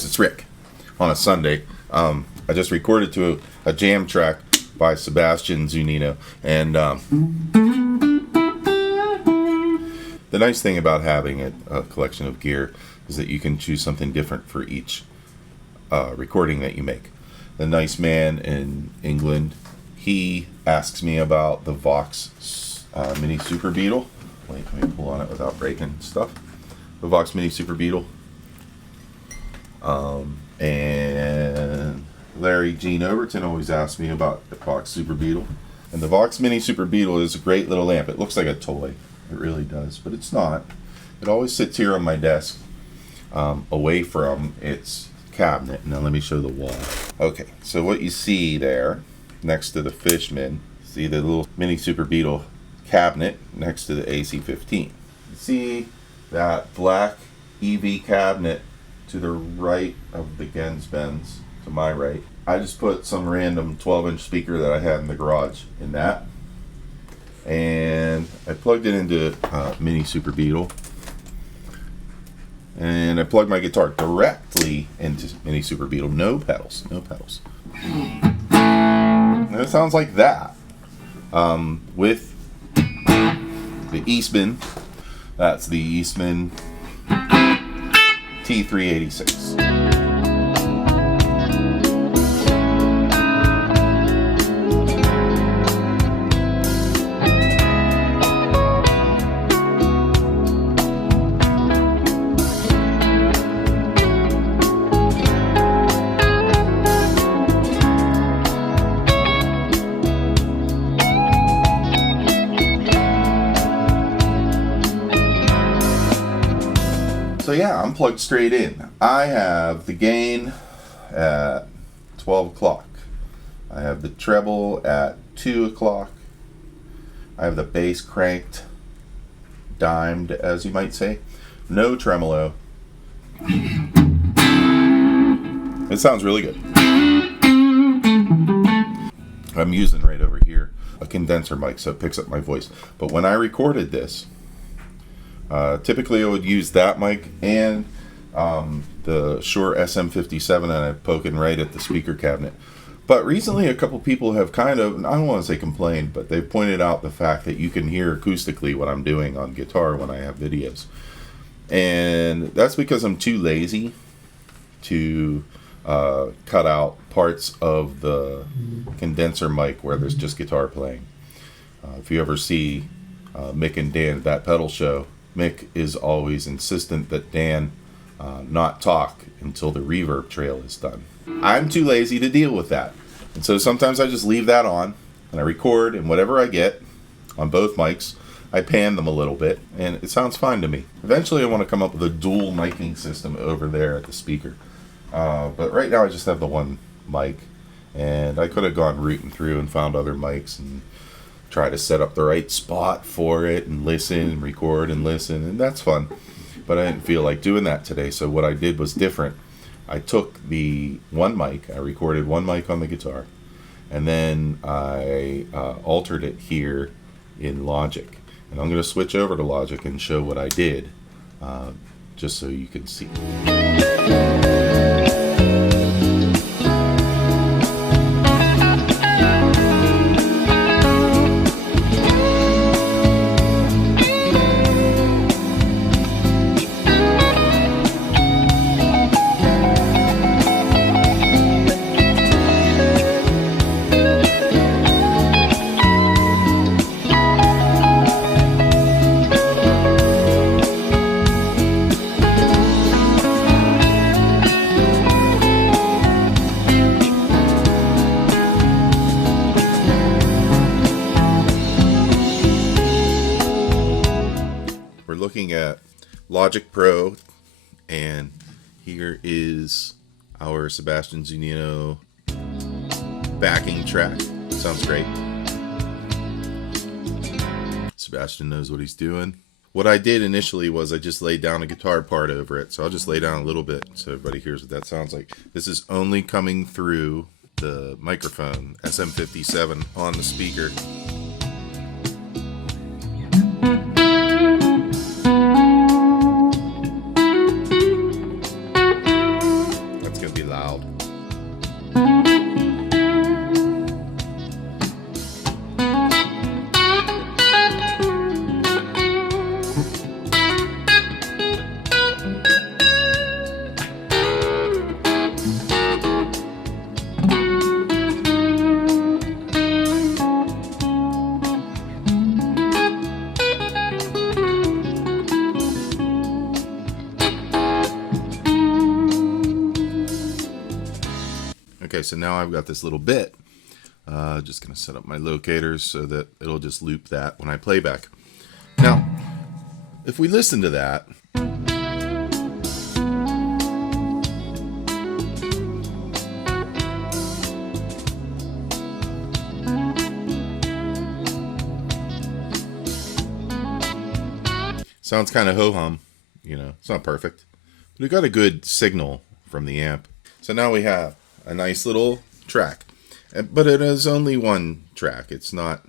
folks, it's Rick on a Sunday. I just recorded to a jam track by Sebastien Zunino, and the nice thing about having a collection of gear is that you can choose something different for each recording that you make. The nice man in England, he asks me about the Vox Mini SuperBeetle. Wait, let me pull on it without breaking stuff. The Vox Mini SuperBeetle. And Larry Gene Overton always asks me about the Vox SuperBeetle. And the Vox Mini SuperBeetle is a great little lamp. It looks like a toy. It really does, but it's not. It always sits here on my desk, away from its cabinet. Now let me show the wall. Okay, so what you see there, next to the Fishman, see the little Mini SuperBeetle cabinet next to the AC-15. You see that black EV cabinet to the right of the Gens-Benz, to my right. I just put some random 12-inch speaker that I had in the garage in that. And I plugged it into Mini SuperBeetle. And I plugged my guitar directly into Mini SuperBeetle. No pedals, no pedals. And it sounds like that. With the Eastman, that's the Eastman T386. So yeah, I'm plugged straight in. I have the gain at 12 o'clock. I have the treble at 2 o'clock. I have the bass cranked, dimed, as you might say. No tremolo. It sounds really good. I'm using right over here a condenser mic, so it picks up my voice. But when I recorded this, typically I would use that mic and the Shure SM57, and I'm poking right at the speaker cabinet. But recently a couple people have kind of, I don't want to say complained, but they've pointed out the fact that you can hear acoustically what I'm doing on guitar when I have videos. And that's because I'm too lazy to cut out parts of the condenser mic where there's just guitar playing. If you ever see Mick and Dan at That Pedal Show, Mick is always insistent that Dan not talk until the reverb trail is done. I'm too lazy to deal with that. And so sometimes I just leave that on and I record, and whatever I get on both mics, I pan them a little bit and it sounds fine to me. Eventually I want to come up with a dual miking system over there at the speaker. But right now I just have the one mic, and I could have gone rooting through and found other mics and try to set up the right spot for it and listen and record and listen, and that's fun. But I didn't feel like doing that today, so what I did was different. I took the one mic, I recorded one mic on the guitar, and then I altered it here in Logic. And I'm going to switch over to Logic and show what I did, just so you can see. Looking at Logic Pro, and here is our Sebastien Zunino backing track. Sounds great. Sebastien knows what he's doing. What I did initially was I just laid down a guitar part over it, so I'll just lay down a little bit so everybody hears what that sounds like. This is only coming through the microphone, SM57, on the speaker. loud. Okay, so now I've got this little bit. Just going to set up my locators so that it'll just loop that when I play back. Now, if we listen to that, sounds kind of ho-hum, you know, it's not perfect. But we got a good signal from the amp. So now we have a nice little track, but it is only one track. It's not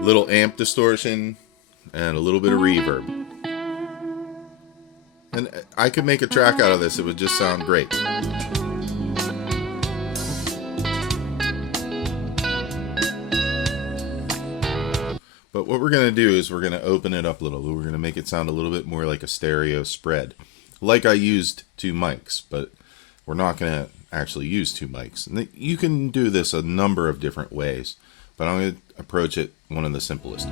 little amp distortion and a little bit of reverb, and I could make a track out of this. It would just sound great. But what we're going to do is we're going to open it up a little. We're going to make it sound a little bit more like a stereo spread. Like I used two mics, but we're not going to actually use two mics. And you can do this a number of different ways, but I'm going to approach it one of the simplest.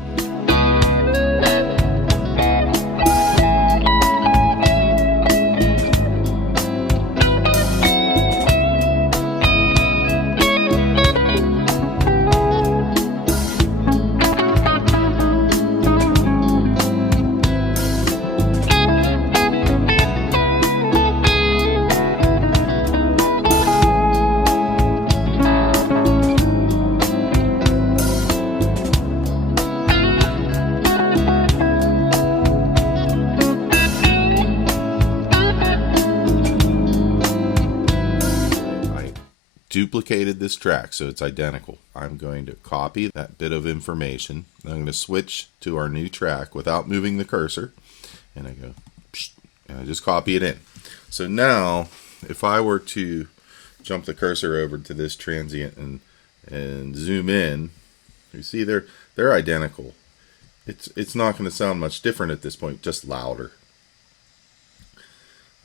Duplicated this track so it's identical. I'm going to copy that bit of information. I'm going to switch to our new track without moving the cursor, and I go psh, and I just copy it in. So now if I were to jump the cursor over to this transient and zoom in, you see they're identical. It's not going to sound much different at this point, just louder.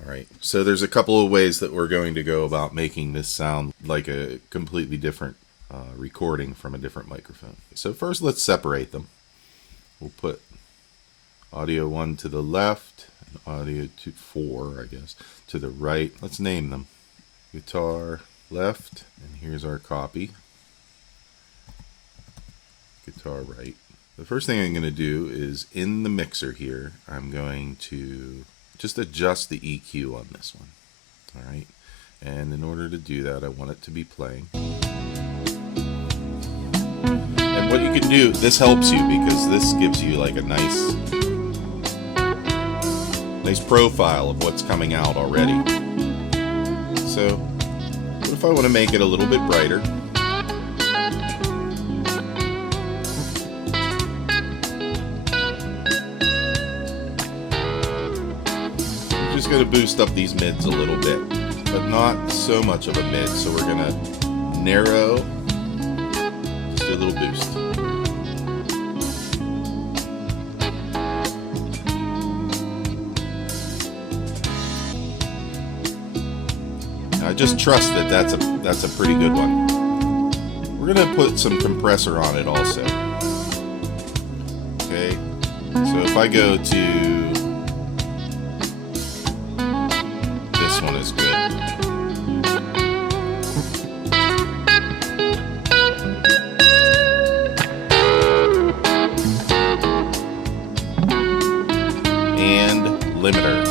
Alright, so there's a couple of ways that we're going to go about making this sound like a completely different recording from a different microphone. So first let's separate them. We'll put audio 1 to the left, and audio 4, I guess, to the right. Let's name them. Guitar left, and here's our copy. Guitar right. The first thing I'm going to do is in the mixer here, I'm going to just adjust the EQ on this one. All right, and in order to do that, I want it to be playing. And what you can do, this helps you because this gives you like a nice profile of what's coming out already. So, what if I want to make it a little bit brighter? Going to boost up these mids a little bit, but not so much of a mid, so we're going to narrow, just do a little boost. Now I just trust that that's a pretty good one. We're going to put some compressor on it also. Okay, so if I go to one is good. And limiter.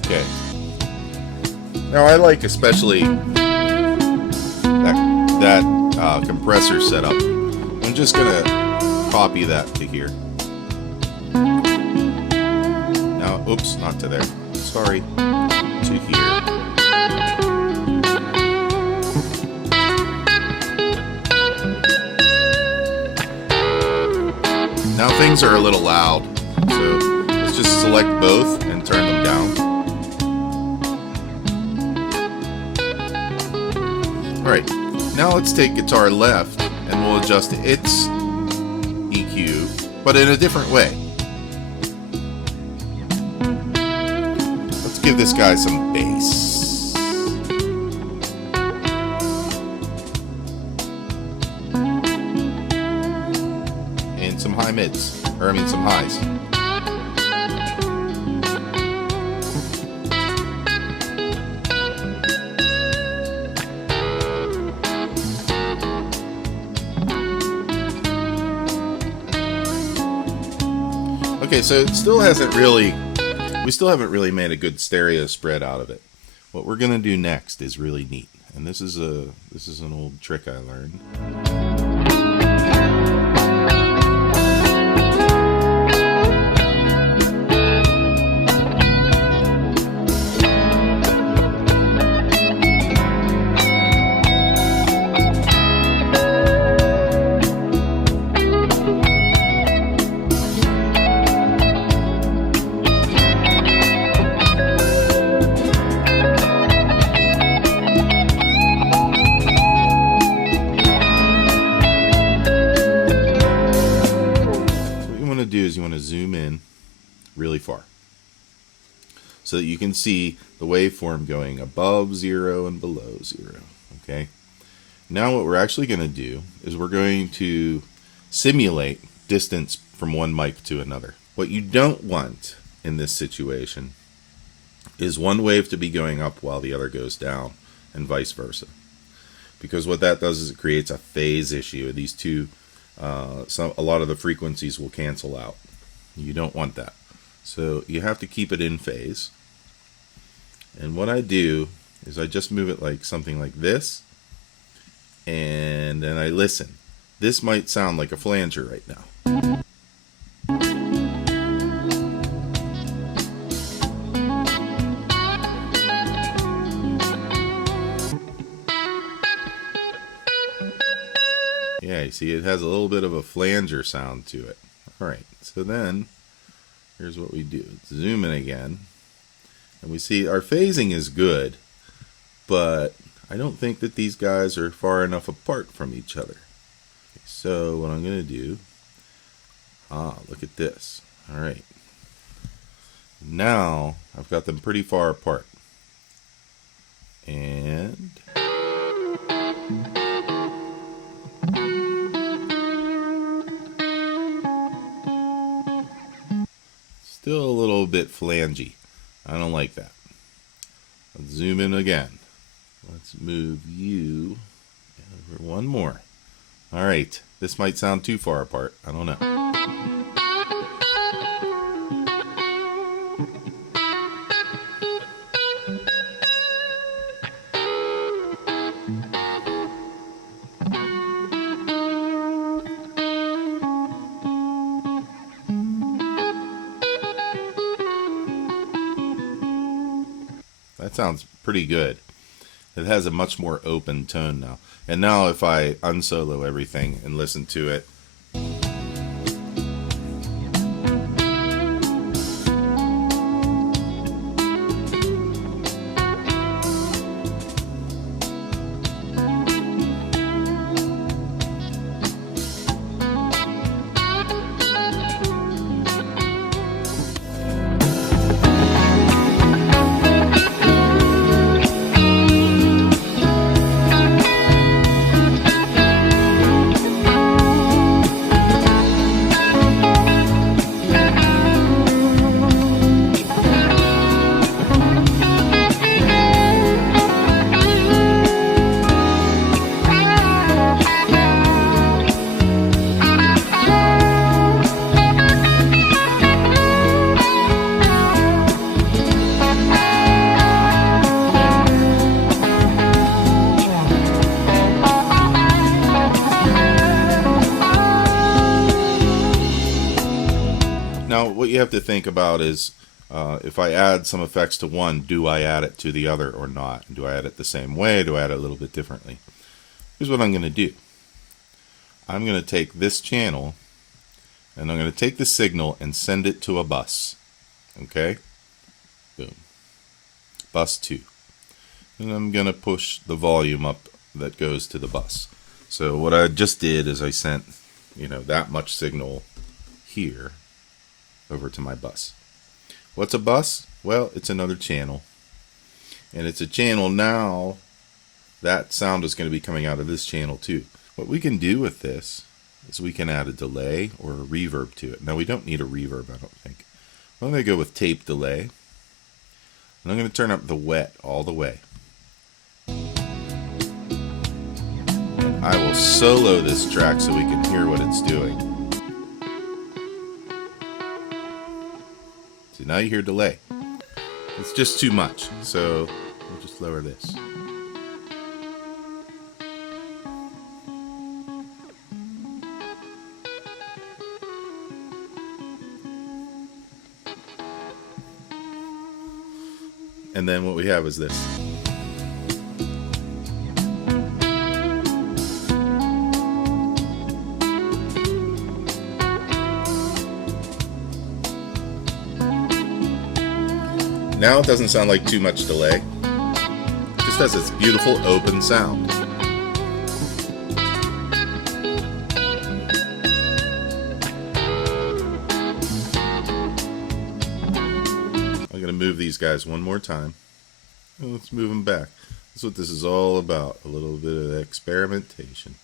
Okay. Now I like especially that compressor setup. I'm just gonna copy that to here. Now Oops, not to there. Sorry. To here. Now things are a little loud, so let's just select both and turn them down. Alright, now let's take guitar left and we'll adjust its EQ, but in a different way. Let's give this guy some bass. And some high mids, or I mean some highs. Okay, so it still hasn't really, we still haven't really made a good stereo spread out of it. What we're gonna do next is really neat, and this is an old trick I learned. You want to zoom in really far so that you can see the waveform going above 0 and below 0. Okay, now what we're actually going to do is we're going to simulate distance from one mic to another. What you don't want in this situation is one wave to be going up while the other goes down, and vice versa, because what that does is it creates a phase issue. These two a lot of the frequencies will cancel out. You don't want that. So you have to keep it in phase. And what I do is I just move it like something like this, and then I listen. This might sound like a flanger right now. Yeah, you see it has a little bit of a flanger sound to it. Alright, so then here's what we do. Zoom in again, and we see our phasing is good, but I don't think that these guys are far enough apart from each other. Okay, so what I'm going to do, look at this. Alright, now I've got them pretty far apart, and still a little bit flangy. I don't like that. Let's zoom in again. Let's move you over one more. Alright, this might sound too far apart. I don't know. That sounds pretty good. It has a much more open tone now. And now if I unsolo everything and listen to it, now what you have to think about is If I add some effects to one, do I add it to the other or not? Do I add it the same way? Do I add it a little bit differently? Here's what I'm going to do. I'm going to take this channel and I'm going to take the signal and send it to a bus. Okay? Boom. Bus 2. And I'm going to push the volume up that goes to the bus. So what I just did is I sent, that much signal here over to my bus. What's a bus? Well, it's another channel. And it's a channel now. That sound is going to be coming out of this channel too. What we can do with this is we can add a delay or a reverb to it. Now we don't need a reverb, I don't think. I'm going to go with tape delay. And I'm going to turn up the wet all the way. And I will solo this track so we can hear what it's doing. See, now you hear delay. It's just too much, so we'll just lower this. And then what we have is this. Now it doesn't sound like too much delay. It just has this beautiful open sound. I'm going to move these guys one more time. And let's move them back. That's what this is all about. A little bit of experimentation.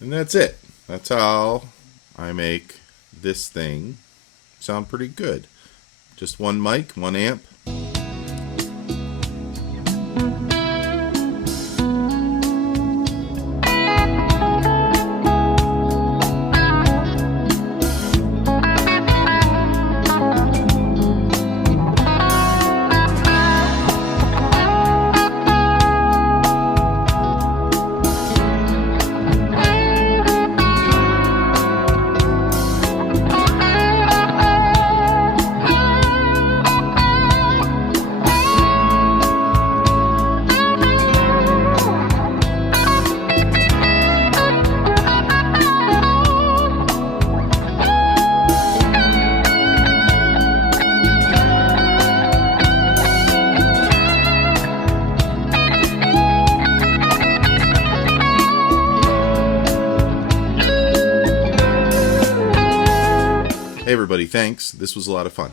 And that's it. That's how I make this thing sound pretty good. Just one mic, one amp. Hey everybody, thanks. This was a lot of fun.